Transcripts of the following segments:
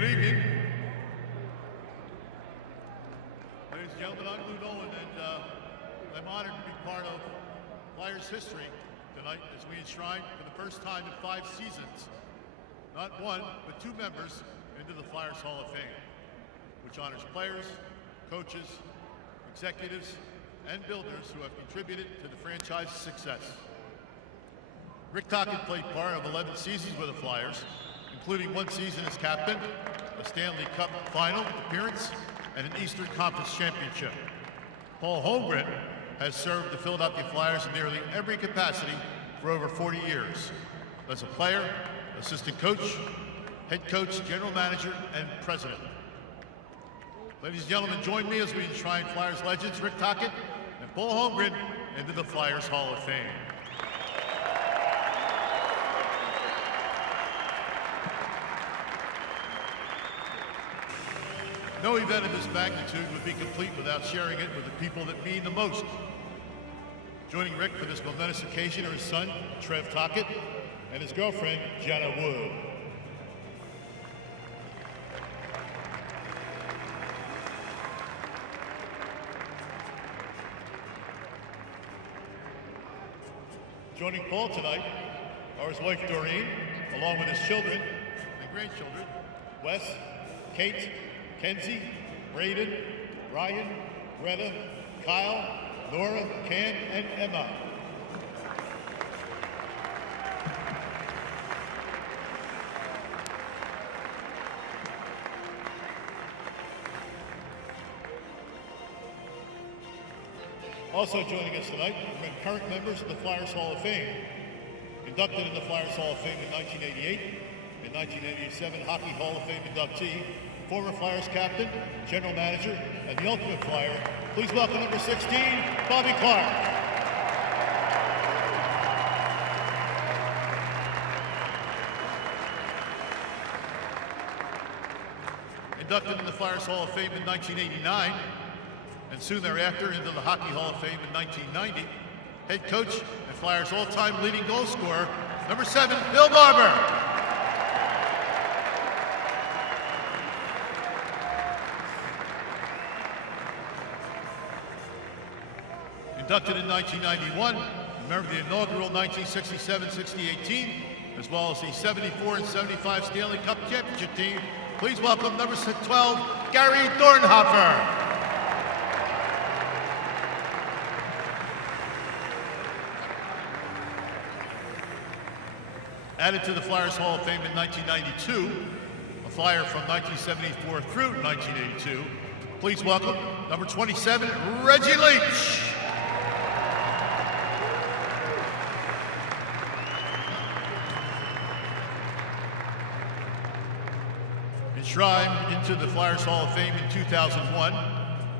Good evening. Ladies and gentlemen, I'm Lou Nolan, and I'm honored to be part of Flyers history tonight as we enshrine for the first time in 5 seasons, not one, but 2 members into the Flyers Hall of Fame, which honors players, coaches, executives, and builders who have contributed to the franchise's success. Rick Tocchet played part of 11 seasons with the Flyers, including 1 season as captain, a Stanley Cup final appearance, and an Eastern Conference championship. Paul Holmgren has served the Philadelphia Flyers in nearly every capacity for over 40 years, as a player, assistant coach, head coach, general manager, and president. Ladies and gentlemen, join me as we enshrine Flyers legends Rick Tocchet and Paul Holmgren into the Flyers Hall of Fame. No event of this magnitude would be complete without sharing it with the people that mean the most. Joining Rick for this momentous occasion are his son, Trev Tocchet, and his girlfriend, Jenna Wood. Joining Paul tonight are his wife, Doreen, along with his children and grandchildren, Wes, Kate, Kenzie, Braden, Ryan, Greta, Kyle, Nora, Ken, and Emma. Also joining us tonight are current members of the Flyers Hall of Fame. Inducted in the Flyers Hall of Fame in 1988, in 1987 Hockey Hall of Fame inductee, former Flyers captain, general manager, and the ultimate Flyer. Please welcome number 16, Bobby Clarke. Inducted in the Flyers Hall of Fame in 1989, and soon thereafter into the Hockey Hall of Fame in 1990, head coach and Flyers all-time leading goal scorer, number 7, Bill Barber. Inducted in 1991, member of the inaugural 1967-68 team, as well as the 74 and 75 Stanley Cup championship team. Please welcome number 12, Gary Dornhofer. Added to the Flyers Hall of Fame in 1992, a Flyer from 1974 through 1982. Please welcome number 27, Reggie Leach. Enshrined into the Flyers Hall of Fame in 2001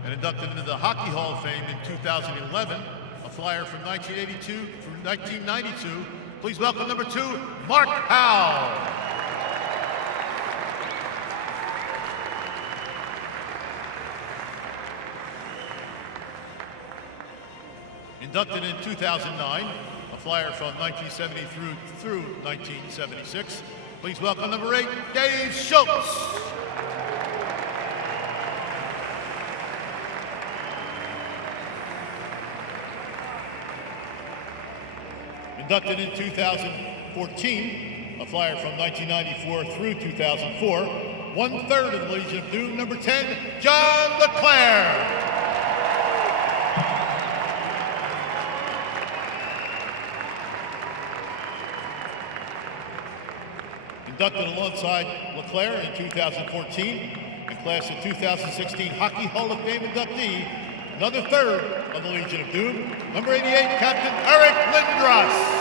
and inducted into the Hockey Hall of Fame in 2011, a Flyer from 1982 through 1992. Please welcome number 2, Mark Howe. Inducted in 2009, a Flyer from 1970 through 1976. Please welcome number 8, Dave Schultz. Inducted in 2014, a Flyer from 1994 through 2004, 1/3 of the Legion of Doom, number 10, John LeClaire. Inducted alongside LeClaire in 2014, and class of 2016 Hockey Hall of Fame inductee, another 1/3 of the Legion of Doom, number 88, Captain Eric Lindros.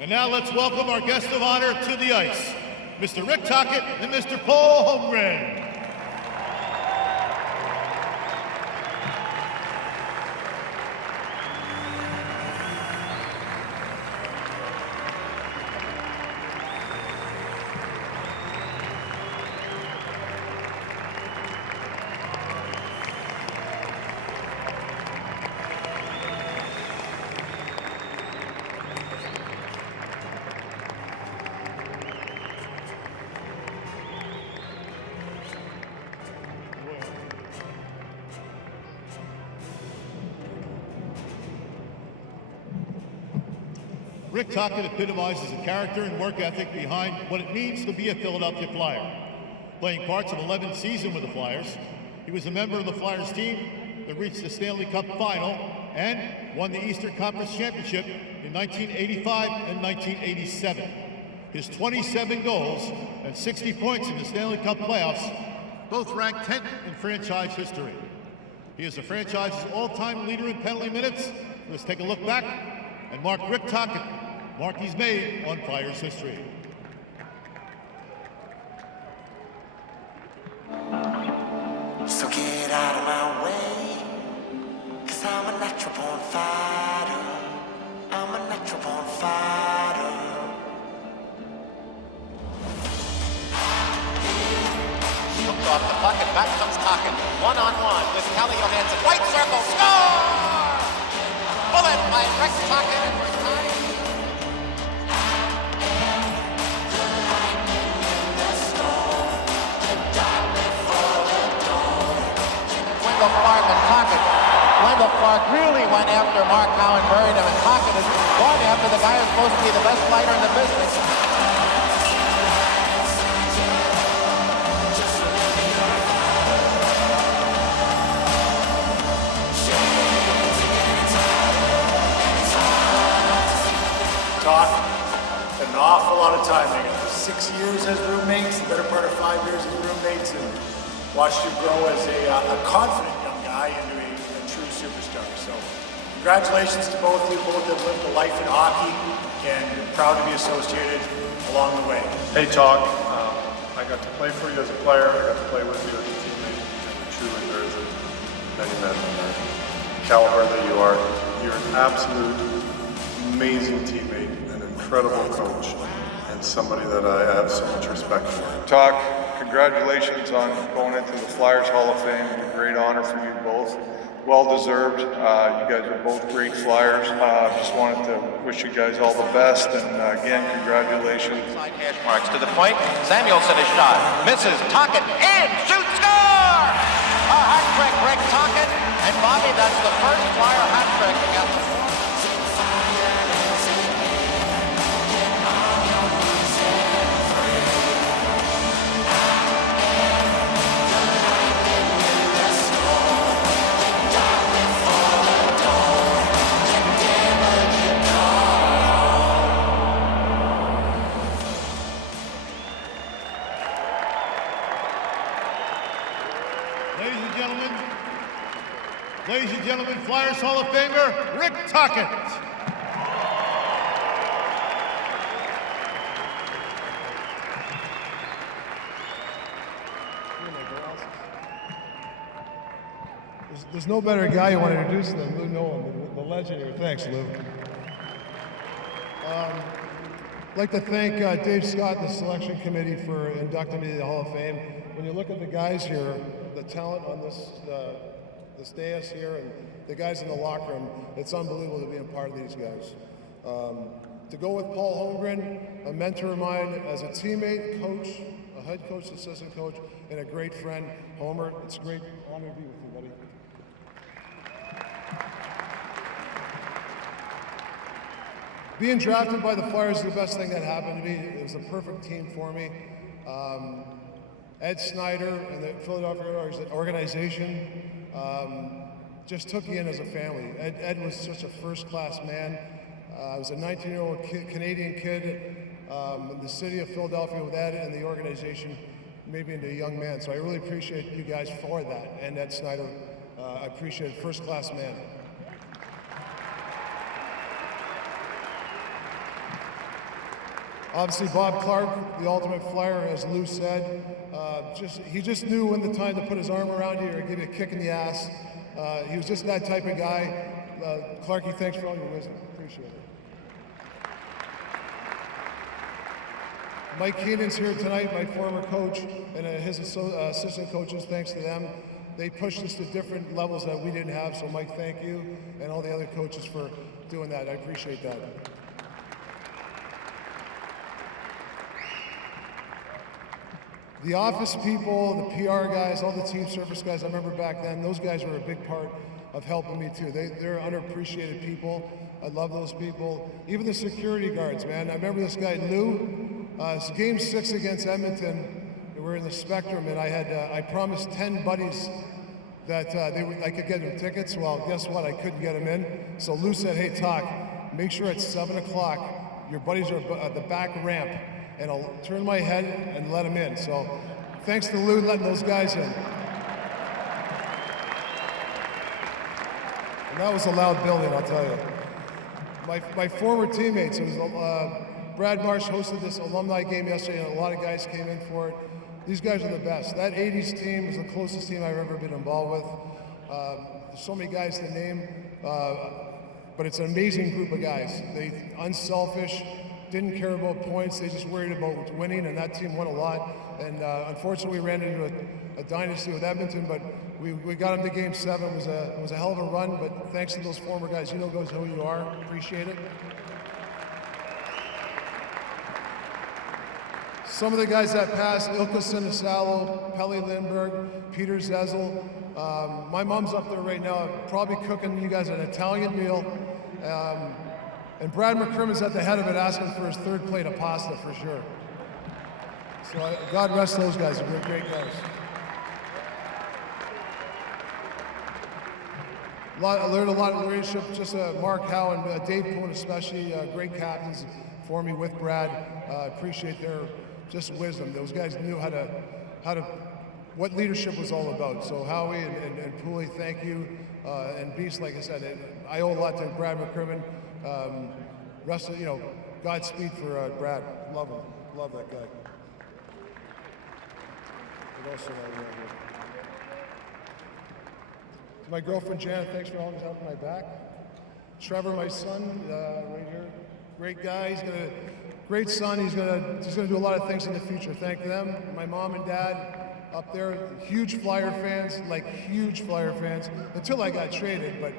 And now let's welcome our guest of honor to the ice, Mr. Rick Tocchet and Mr. Paul Holmgren. Rick Tocchet epitomizes the character and work ethic behind what it means to be a Philadelphia Flyer. Playing parts of 11th season with the Flyers, he was a member of the Flyers team that reached the Stanley Cup final and won the Eastern Conference Championship in 1985 and 1987. His 27 goals and 60 points in the Stanley Cup playoffs both rank 10th in franchise history. He is the franchise's all-time leader in penalty minutes. Let's take a look back and mark Rick Tocchet, mark he's made on Flyers history. So get out of my way, 'cause I'm a natural born fighter. I'm a natural born fighter. Hooked off the puck and back comes Tocchet. One-on-one with Kelly Johansson. White circle, score! Bullet by Rick Tocchet and we're tied. Wendell Clark and Tocchet. Wendell Clark really went after Mark Howe and buried him, and Tocchet is going after the guy who's supposed to be the best fighter in the business. Talk an awful lot of time together. 6 years as roommates, the better part of 5 years as roommates, and watched you grow as a confident young guy into a true superstar. So congratulations to both of you. Both have lived a life in hockey and proud to be associated along the way. Hey, Talk. I got to play for you as a player. I got to play with you as a teammate. And truly, there isn't many men in the caliber that you are. You're an absolute amazing teammate, an incredible coach, and somebody that I have so much respect for. Talk, congratulations on going into the Flyers Hall of Fame. It's a great honor for you both. Well deserved. You guys are both great Flyers. Just wanted to wish you guys all the best, and again, congratulations. Side hash marks to the point. Samuelson is shot. Misses. Tocchet in. Shoot. Score! A hat trick, Rick Tocchet. And Bobby, that's the first Flyer hat trick against the Ladies and gentlemen, Flyers Hall of Famer, Rick Tocchet. There's no better guy you want to introduce than Lou Nolan, the legend here. Thanks, Lou. I'd like to thank Dave Scott and the selection committee for inducting me to the Hall of Fame. When you look at the guys here, the talent on this dais here and the guys in the locker room, it's unbelievable to be a part of these guys. To go with Paul Holmgren, a mentor of mine as a teammate, coach, a head coach, assistant coach, and a great friend, Homer. It's a great honor to be with you, buddy. Being drafted by the Flyers is the best thing that happened to me. It was a perfect team for me. Ed Snyder and the Philadelphia organization just took me in as a family. Ed was such a first-class man. I was a 19-year-old Canadian kid in the city of Philadelphia with Ed, and the organization made me into a young man. So I really appreciate you guys for that. And Ed Snyder, I appreciate it. First-class man. Obviously, Bob Clark, the ultimate Flyer, as Lou said, he just knew when the time to put his arm around you or give you a kick in the ass. He was just that type of guy. Clarky, thanks for all your wisdom. Appreciate it. Mike Keenan's here tonight, my former coach, and his assistant coaches. Thanks to them. They pushed us to different levels that we didn't have. So, Mike, thank you, and all the other coaches for doing that. I appreciate that. The office people, the PR guys, all the team service guys, I remember back then, those guys were a big part of helping me too. They're underappreciated people. I love those people. Even the security guards, man. I remember this guy, Lou. It's Game 6 against Edmonton. We were in the Spectrum, and I promised 10 buddies that I could get them tickets. Well, guess what? I couldn't get them in. So Lou said, hey, Toc, make sure at 7 o'clock your buddies are at the back ramp, and I'll turn my head and let them in. So thanks to Lou letting those guys in. And that was a loud building, I'll tell you. My former teammates, it was Brad Marsh hosted this alumni game yesterday, and a lot of guys came in for it. These guys are the best. That 80s team is the closest team I've ever been involved with. There's so many guys to name, but it's an amazing group of guys. They unselfish, didn't care about points, they just worried about winning, and that team won a lot. And unfortunately, we ran into a dynasty with Edmonton, but we got them to Game 7. It was a hell of a run, but thanks to those former guys, you know who you are. Appreciate it. Some of the guys that passed, Ilka Sinisalo, Pelle Lindberg, Peter Zezel. My mom's up there right now, probably cooking you guys an Italian meal. And Brad McCrimmon's at the head of it, asking for his 3rd plate of pasta for sure. So God rest those guys, they're great guys. I learned a lot of leadership, just Mark Howe and Dave Poon especially, great captains for me with Brad. Appreciate their just wisdom. Those guys knew what leadership was all about. So Howie and Pooley, thank you. And Beast, like I said, I owe a lot to Brad McCrimmon. Rest of, Godspeed for Brad. Love him. Love that guy. What else did I write here? To my girlfriend Janet, thanks for always having my back. Trevor, my son, right here, great guy. Great son. He's gonna do a lot of things in the future. Thank them. My mom and dad up there, huge Flyer fans, huge Flyer fans. Until I got traded, but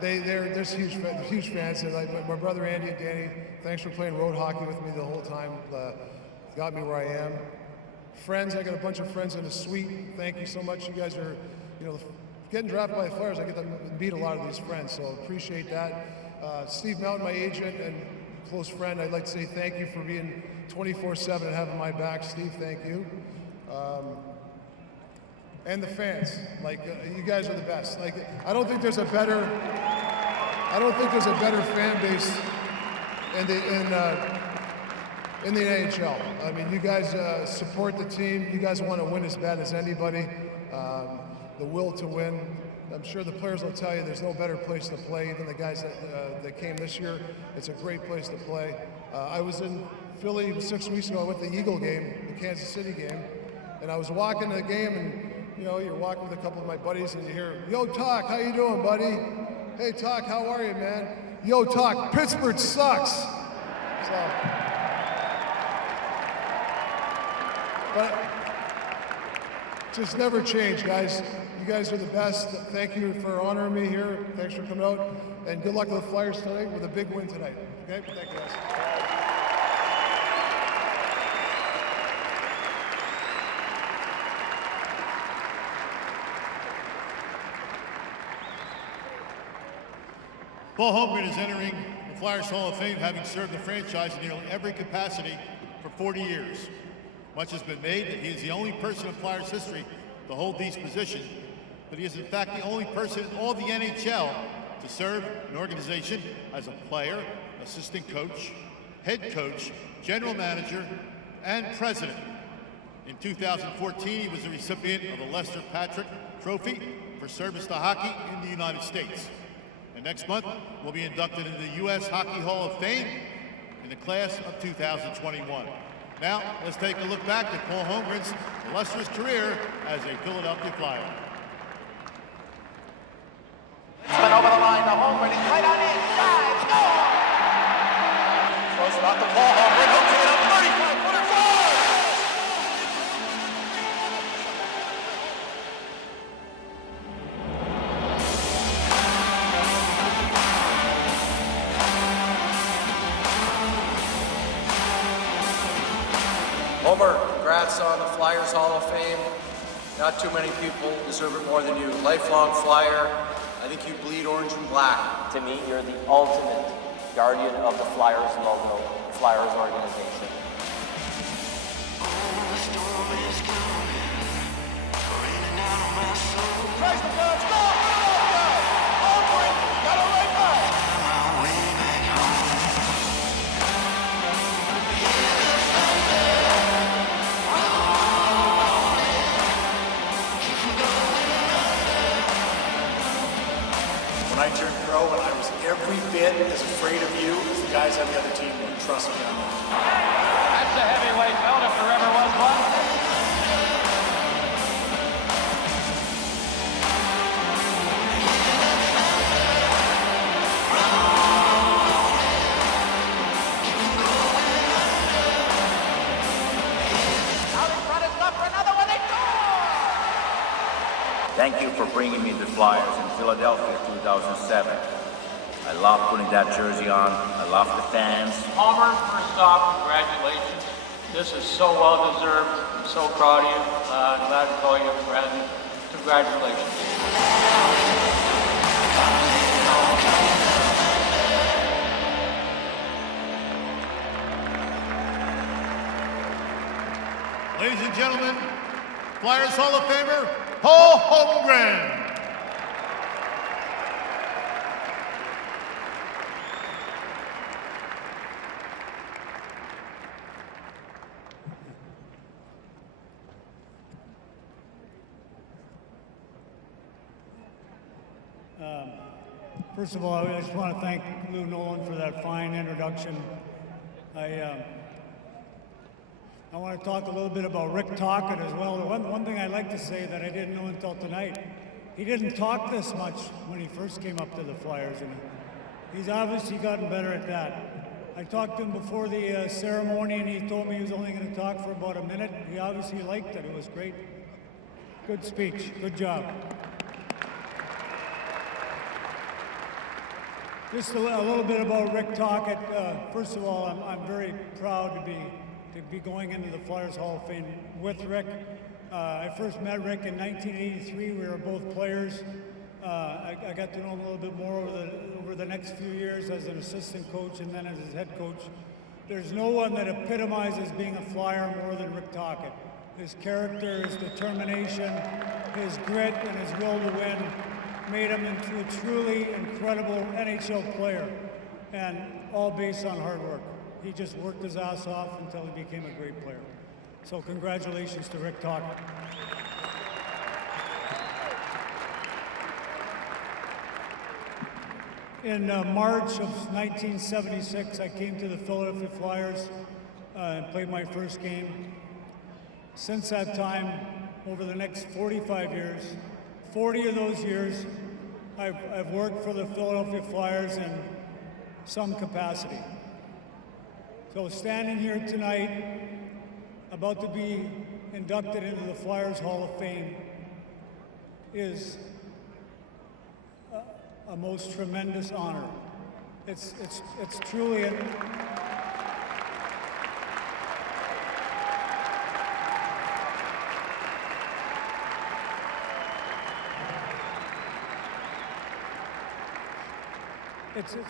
they're huge fans. And my brother Andy and Danny, thanks for playing road hockey with me the whole time. Got me where I am. Friends, I got a bunch of friends in the suite. Thank you so much. You guys are, getting drafted by the Flyers. I get to meet a lot of these friends, so appreciate that. Steve Mountain, my agent and close friend, I'd like to say thank you for being 24/7 and having my back. Steve, thank you. And the fans, you guys are the best. I don't think there's a better fan base in the NHL. I mean, you guys support the team. You guys want to win as bad as anybody. The will to win. I'm sure the players will tell you there's no better place to play. Even the guys that came this year, it's a great place to play. I was in Philly 6 weeks ago. I went to the Eagle game, the Kansas City game, and I was walking to the game, and you're walking with a couple of my buddies, and you hear, "Yo, Toc, how you doing, buddy? Hey, Toc, how are you, man? Yo, Toc, Pittsburgh sucks." So, but just never change, guys. You guys are the best. Thank you for honoring me here. Thanks for coming out. And good luck to the Flyers tonight with a big win tonight. Okay? Thank you, guys. Paul Holmgren is entering the Flyers Hall of Fame, having served the franchise in nearly every capacity for 40 years. Much has been made that he is the only person in Flyers history to hold these positions, but he is in fact the only person in all the NHL to serve an organization as a player, assistant coach, head coach, general manager, and president. In 2014, he was the recipient of the Lester Patrick Trophy for service to hockey in the United States. And next month, will be inducted into the U.S. Hockey Hall of Fame in the class of 2021. Now, let's take a look back at Paul Holmgren's illustrious career as a Philadelphia Flyer. It's been over the line to Holmgren. He's right on inside. Score! Throws it out to Paul Holmgren. Hooks it up. 35-footer. Homer, congrats on the Flyers Hall of Fame. Not too many people deserve it more than you. Lifelong Flyer, I think you bleed orange and black. To me, you're the ultimate guardian of the Flyers logo, Flyers organization. Tries to go, it's gone! Holmgren got it right back! When I turned pro, and I was every bit as afraid of you as the guys on the other team were. Trust me on that. That's a heavyweight belt if there ever was one. Thank you for bringing me the Flyers in Philadelphia 2007. I love putting that jersey on. I love the fans. Homer, first off, congratulations. This is so well deserved. I'm so proud of you. I'm glad to call you a friend. Congratulations. Ladies and gentlemen, Flyers Hall of Famer, Holmgren. First of all, I just want to thank Lou Nolan for that fine introduction. I want to talk a little bit about Rick Tocchet as well. One thing I'd like to say that I didn't know until tonight, he didn't talk this much when he first came up to the Flyers, and he's obviously gotten better at that. I talked to him before the ceremony, and he told me he was only going to talk for about a minute. He obviously liked it. It was great. Good speech. Good job. Just a little bit about Rick Tocchet. First of all, I'm very proud to be going into the Flyers Hall of Fame with Rick. I first met Rick in 1983. We were both players. I got to know him a little bit more over the next few years as an assistant coach and then as his head coach. There's no one that epitomizes being a Flyer more than Rick Tocchet. His character, his determination, his grit, and his will to win made him into a truly incredible NHL player, and all based on hard work. He just worked his ass off until he became a great player. So congratulations to Rick Tocchet. In March of 1976, I came to the Philadelphia Flyers and played my first game. Since that time, over the next 45 years, 40 of those years, I've worked for the Philadelphia Flyers in some capacity. So standing here tonight, about to be inducted into the Flyers Hall of Fame, is a most tremendous honor. It's truly an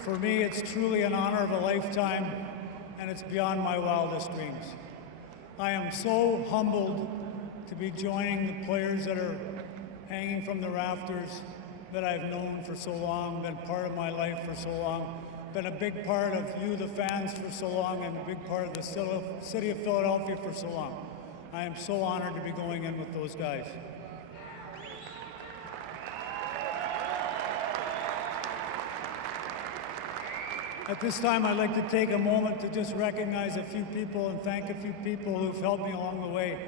for me, it's truly an honor of a lifetime, and it's beyond my wildest dreams. I am so humbled to be joining the players that are hanging from the rafters that I've known for so long, been part of my life for so long, been a big part of you, the fans, for so long, and a big part of the city of Philadelphia for so long. I am so honored to be going in with those guys. At this time, I'd like to take a moment to just recognize a few people and thank a few people who've helped me along the way.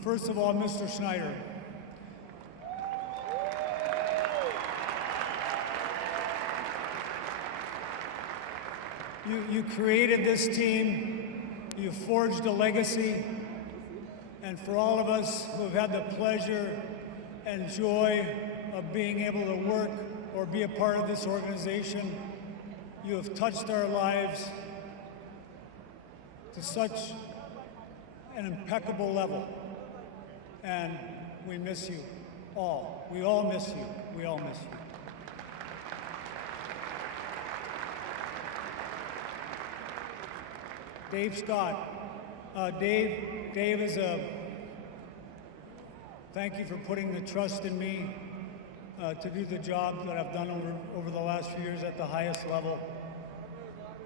First of all, Mr. Schneider. You created this team, you forged a legacy, and for all of us who have had the pleasure and joy of being able to work or be a part of this organization, you have touched our lives to such an impeccable level, and we miss you. all. We all miss you. We all miss you. Dave Scott. Dave is thank you for putting the trust in me to do the job that I've done over the last few years at the highest level.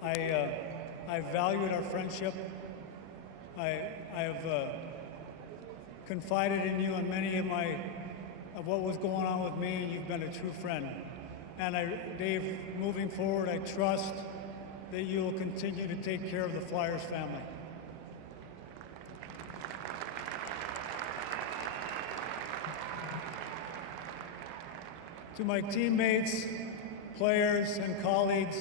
I valued our friendship. I have confided in you on many of what was going on with me, and you've been a true friend. And Dave, moving forward, I trust that you will continue to take care of the Flyers family. To my teammates, players, and colleagues,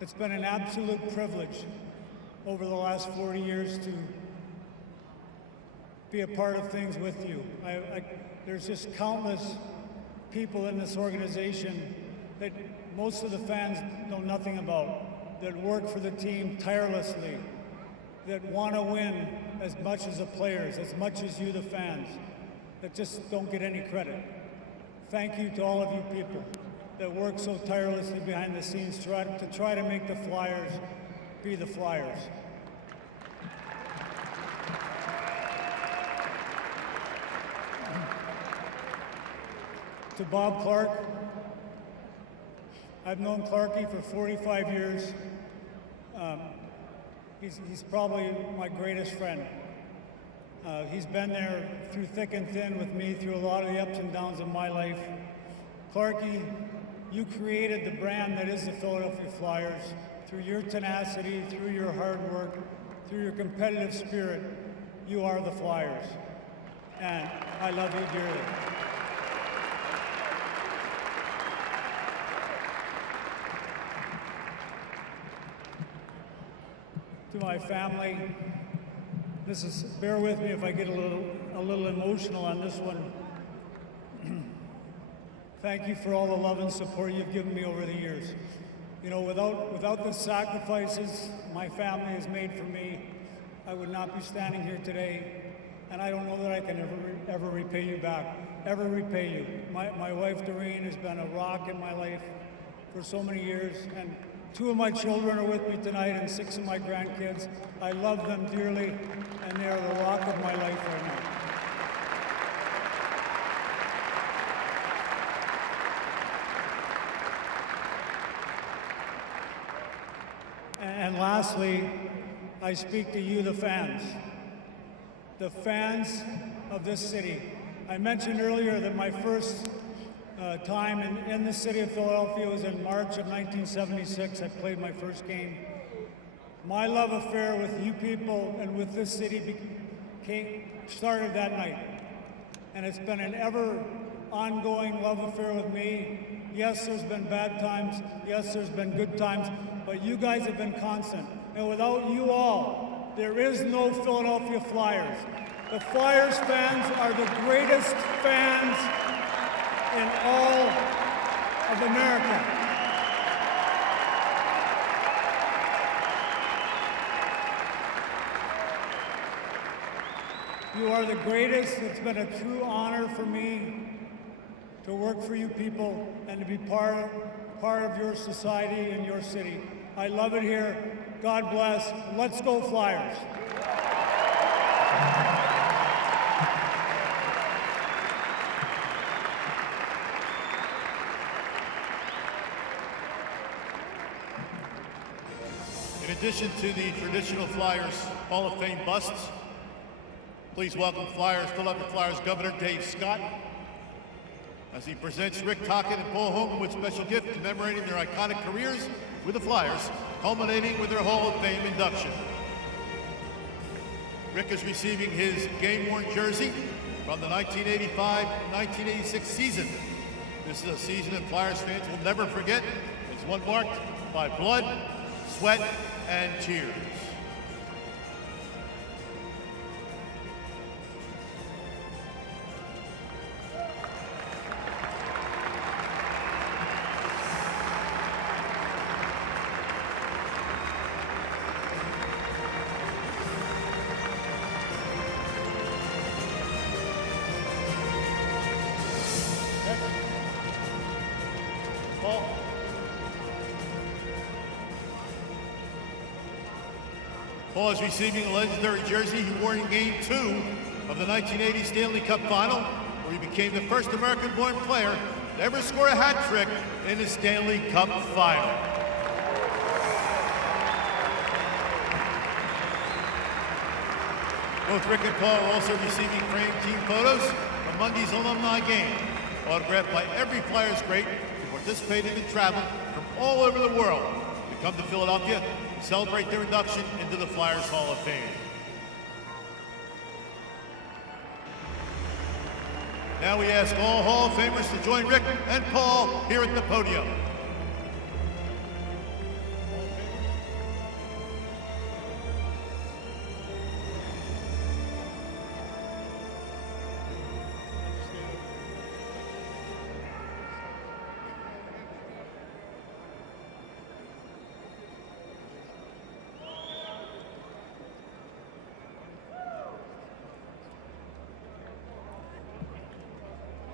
it's been an absolute privilege over the last 40 years to be a part of things with you. There's just countless people in this organization that most of the fans know nothing about, that work for the team tirelessly, that want to win as much as the players, as much as you, the fans, that just don't get any credit. Thank you to all of you people that work so tirelessly behind the scenes to try to make the Flyers be the Flyers. To Bob Clark, I've known Clarkie for 45 years. He's probably my greatest friend. He's been there through thick and thin with me through a lot of the ups and downs of my life. Clarkie, you created the brand that is the Philadelphia Flyers through your tenacity, through your hard work, through your competitive spirit. You are the Flyers, and I love you dearly. To my family, bear with me if I get a little emotional on this one. Thank you for all the love and support you've given me over the years. You know, without the sacrifices my family has made for me, I would not be standing here today, and I don't know that I can ever repay you back, ever repay you. My wife, Doreen, has been a rock in my life for so many years, and 2 of my children are with me tonight, and 6 of my grandkids. I love them dearly, and they are the rock of my life right now. And lastly, I speak to you, the fans of this city. I mentioned earlier that my first time in the city of Philadelphia was in March of 1976. I played my first game. My love affair with you people and with this city started that night. And it's been an ever ongoing love affair with me. Yes, there's been bad times. Yes, there's been good times. But you guys have been constant. And without you all, there is no Philadelphia Flyers. The Flyers fans are the greatest fans in all of America. You are the greatest. It's been a true honor for me to work for you people and to be part of your society and your city. I love it here. God bless. Let's go Flyers. In addition to the traditional Flyers Hall of Fame busts, please welcome Philadelphia Flyers Governor Dave Scott as he presents Rick Tocchet and Paul Holmgren with special gift commemorating their iconic careers with the Flyers, culminating with their Hall of Fame induction. Rick is receiving his game-worn jersey from the 1985-1986 season. This is a season that Flyers fans will never forget. It's one marked by blood, sweat, and tears. Paul is receiving a legendary jersey he wore in Game 2 of the 1980 Stanley Cup Final, where he became the first American-born player to ever score a hat trick in a Stanley Cup Final. Both Rick and Paul are also receiving framed team photos from Monday's alumni game, autographed by every Flyers great who participated in travel from all over the world to come to Philadelphia to celebrate their induction into the Flyers Hall of Fame. Now we ask all Hall of Famers to join Rick and Paul here at the podium.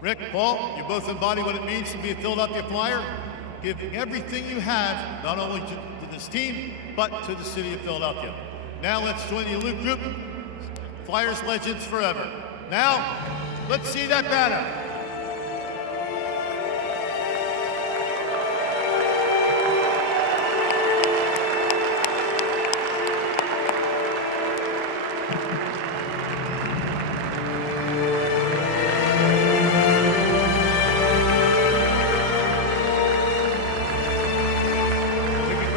Rick, Paul, you both embody what it means to be a Philadelphia Flyer, giving everything you have, not only to this team, but to the city of Philadelphia. Now let's join the elite group, Flyers Legends Forever. Now, let's see that banner.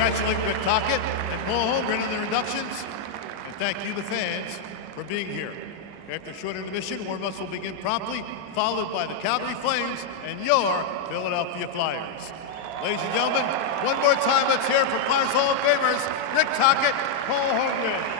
Congratulate Rick Tocchet and Paul Holmgren on their inductions, and thank you, the fans, for being here. After a short intermission, warm-ups will begin promptly, followed by the Calgary Flames and your Philadelphia Flyers. Ladies and gentlemen, one more time, let's hear it for Flyers Hall of Famers, Rick Tocchet, Paul Holmgren.